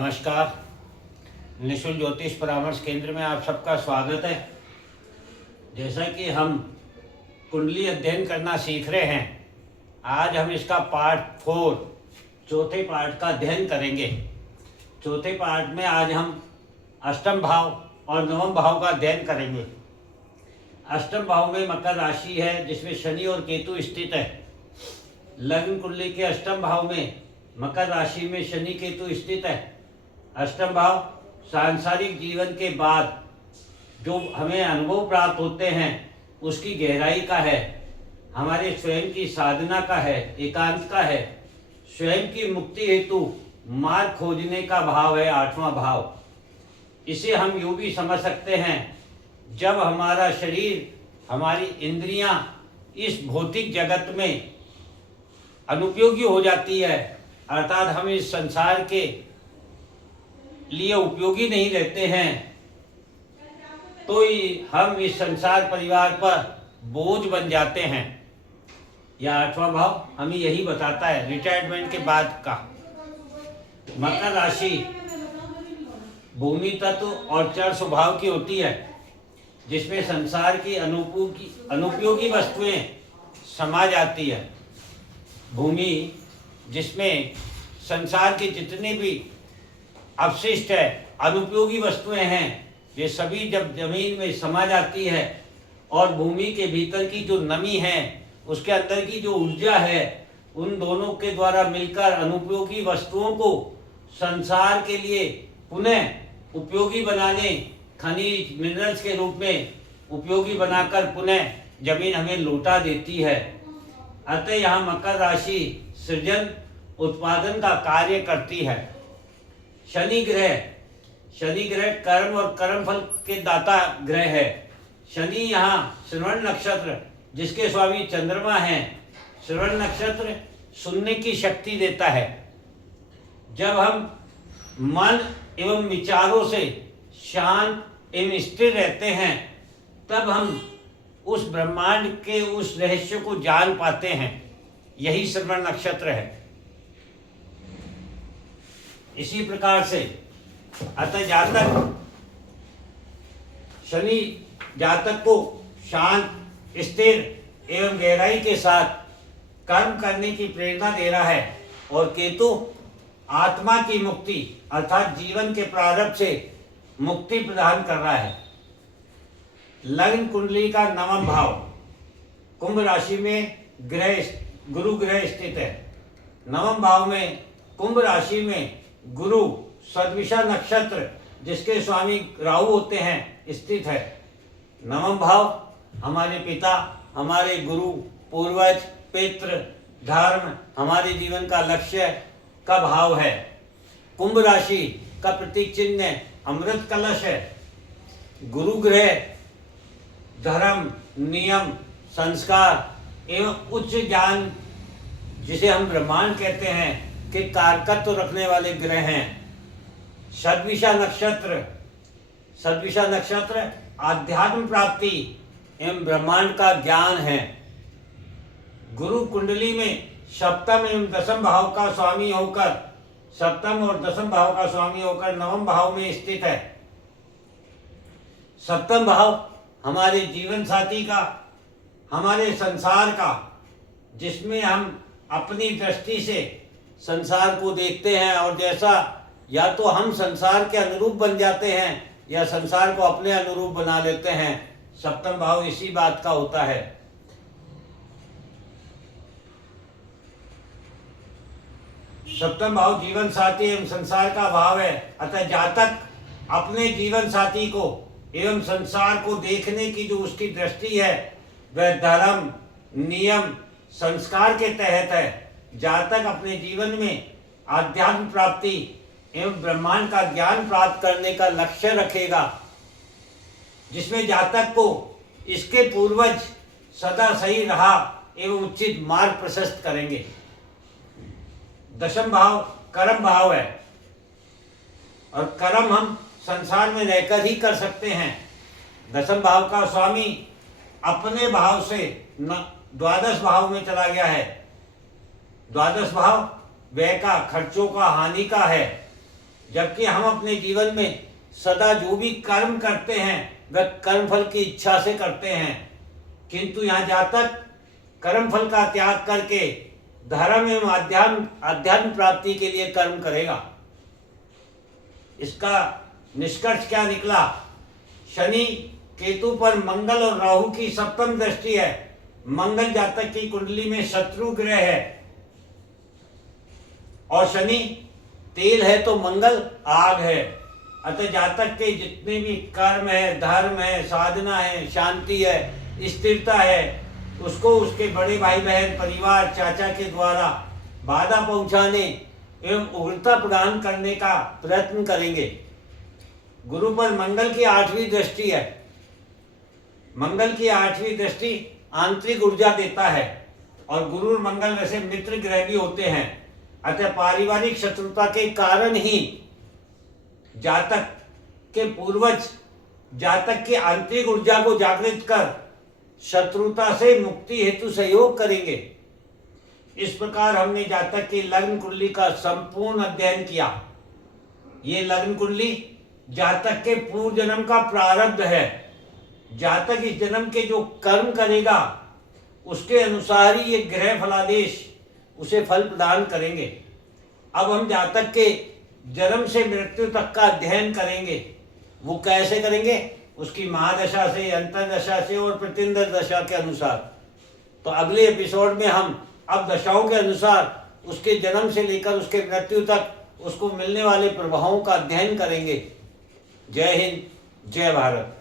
नमस्कार। निशुल्क ज्योतिष परामर्श केंद्र में आप सबका स्वागत है। जैसा कि हम कुंडली अध्ययन करना सीख रहे हैं, आज हम इसका पार्ट 4 चौथे पार्ट का अध्ययन करेंगे। चौथे पार्ट में आज हम अष्टम भाव और नवम भाव का अध्ययन करेंगे। अष्टम भाव में मकर राशि है जिसमें शनि और केतु स्थित है। लग्न कुंडली के अष्टम भाव में मकर राशि में शनि केतु स्थित है। अष्टम भाव सांसारिक जीवन के बाद जो हमें अनुभव प्राप्त होते हैं उसकी गहराई का है, हमारे स्वयं की साधना का है, एकांत का है, स्वयं की मुक्ति हेतु मार्ग खोजने का भाव है, आठवां भाव। इसे हम यूँ भी समझ सकते हैं, जब हमारा शरीर, हमारी इंद्रियां इस भौतिक जगत में अनुपयोगी हो जाती है, अर्थात हम इस संसार के लिए उपयोगी नहीं रहते हैं, तो हम इस संसार परिवार पर बोझ बन जाते हैं। यह आठवां भाव हमें यही बताता है रिटायरमेंट के बाद का। मकर राशि भूमि तत्व और जड़ स्वभाव की होती है, जिसमें संसार की अनुपयोगी वस्तुएं समा जाती है। भूमि जिसमें संसार के जितने भी अवशिष्ट है, अनुपयोगी वस्तुएं हैं, ये सभी जब जमीन में समा जाती है और भूमि के भीतर की जो नमी है, उसके अंदर की जो ऊर्जा है, उन दोनों के द्वारा मिलकर अनुपयोगी वस्तुओं को संसार के लिए पुनः उपयोगी बनाने, खनिज मिनरल्स के रूप में उपयोगी बनाकर पुनः जमीन हमें लौटा देती है। अतः यहाँ मकर राशि सृजन उत्पादन का कार्य करती है। शनि ग्रह कर्म और कर्मफल के दाता ग्रह है। शनि यहाँ श्रवण नक्षत्र जिसके स्वामी चंद्रमा हैं, श्रवण नक्षत्र सुनने की शक्ति देता है। जब हम मन एवं विचारों से शांत एवं स्थिर रहते हैं, तब हम उस ब्रह्मांड के उस रहस्य को जान पाते हैं। यही श्रवण नक्षत्र है। इसी प्रकार से अतः जातक शनि जातक को शांत, स्थिर एवं गहराई के साथ कर्म करने की प्रेरणा दे रहा है, और केतु आत्मा की मुक्ति अर्थात जीवन के प्रारंभ से मुक्ति प्रदान कर रहा है। लग्न कुंडली का नवम भाव कुंभ राशि में गुरु ग्रह स्थित है। नवम भाव में कुंभ राशि में गुरु सद्विषा नक्षत्र जिसके स्वामी राहु होते हैं स्थित है। नवम भाव हमारे पिता, हमारे गुरु, पूर्वज, पितृ, धर्म, हमारे जीवन का लक्ष्य का भाव है। कुंभ राशि का प्रतीक चिन्ह अमृत कलश है। गुरु ग्रह धर्म, नियम, संस्कार एवं उच्च ज्ञान जिसे हम ब्रह्मांड कहते हैं के कारकत्व रखने वाले ग्रह हैं। सद्विषा नक्षत्र आध्यात्म प्राप्ति एवं ब्रह्मांड का ज्ञान है। गुरु कुंडली में सप्तम एवं दसम भाव का स्वामी होकर, सप्तम और दसम भाव का स्वामी होकर नवम भाव में स्थित है। सप्तम भाव हमारे जीवन साथी का, हमारे संसार का, जिसमें हम अपनी दृष्टि से संसार को देखते हैं, और जैसा या तो हम संसार के अनुरूप बन जाते हैं या संसार को अपने अनुरूप बना लेते हैं। सप्तम भाव इसी बात का होता है। सप्तम भाव जीवन साथी एवं संसार का भाव है। अतः जातक अपने जीवन साथी को एवं संसार को देखने की जो उसकी दृष्टि है वह धर्म, नियम, संस्कार के तहत है। जातक अपने जीवन में आध्यात्म प्राप्ति एवं ब्रह्मांड का ज्ञान प्राप्त करने का लक्ष्य रखेगा, जिसमें जातक को इसके पूर्वज सदा सही रहा एवं उचित मार्ग प्रशस्त करेंगे। दशम भाव कर्म भाव है, और कर्म हम संसार में रहकर ही कर सकते हैं। दशम भाव का स्वामी अपने भाव से द्वादश भाव में चला गया है। द्वादश भाव व्यय का, खर्चों का, हानि का है। जबकि हम अपने जीवन में सदा जो भी कर्म करते हैं वह कर्मफल की इच्छा से करते हैं, किंतु यहाँ जातक कर्मफल का त्याग करके धर्म एवं अध्यात्म प्राप्ति के लिए कर्म करेगा। इसका निष्कर्ष क्या निकला? शनि केतु पर मंगल और राहु की सप्तम दृष्टि है। मंगल जातक की कुंडली में शत्रु ग्रह है और शनि तेल है तो मंगल आग है। अतः जातक के जितने भी कर्म है, धर्म है, साधना है, शांति है, स्थिरता है, उसको उसके बड़े भाई बहन, परिवार, चाचा के द्वारा बाधा पहुंचाने एवं उग्रता प्रदान करने का प्रयत्न करेंगे। गुरु पर मंगल की 8वीं दृष्टि है। मंगल की 8वीं दृष्टि आंतरिक ऊर्जा देता है और गुरु और मंगल वैसे मित्र ग्रह भी होते हैं। अतः पारिवारिक शत्रुता के कारण ही जातक के पूर्वज जातक की आंतरिक ऊर्जा को जागृत कर शत्रुता से मुक्ति हेतु सहयोग करेंगे। इस प्रकार हमने जातक की लग्न कुंडली का संपूर्ण अध्ययन किया। ये लग्न कुंडली जातक के पूर्व जन्म का प्रारब्ध है। जातक इस जन्म के जो कर्म करेगा उसके अनुसार ही ये ग्रह फलादेश उसे फल प्रदान करेंगे। अब हम जातक के जन्म से मृत्यु तक का अध्ययन करेंगे। वो कैसे करेंगे? उसकी महादशा से, अंतरदशा से और प्रत्यंतर दशा के अनुसार। तो अगले एपिसोड में हम अब दशाओं के अनुसार उसके जन्म से लेकर उसके मृत्यु तक उसको मिलने वाले प्रभावों का अध्ययन करेंगे। जय हिंद, जय भारत।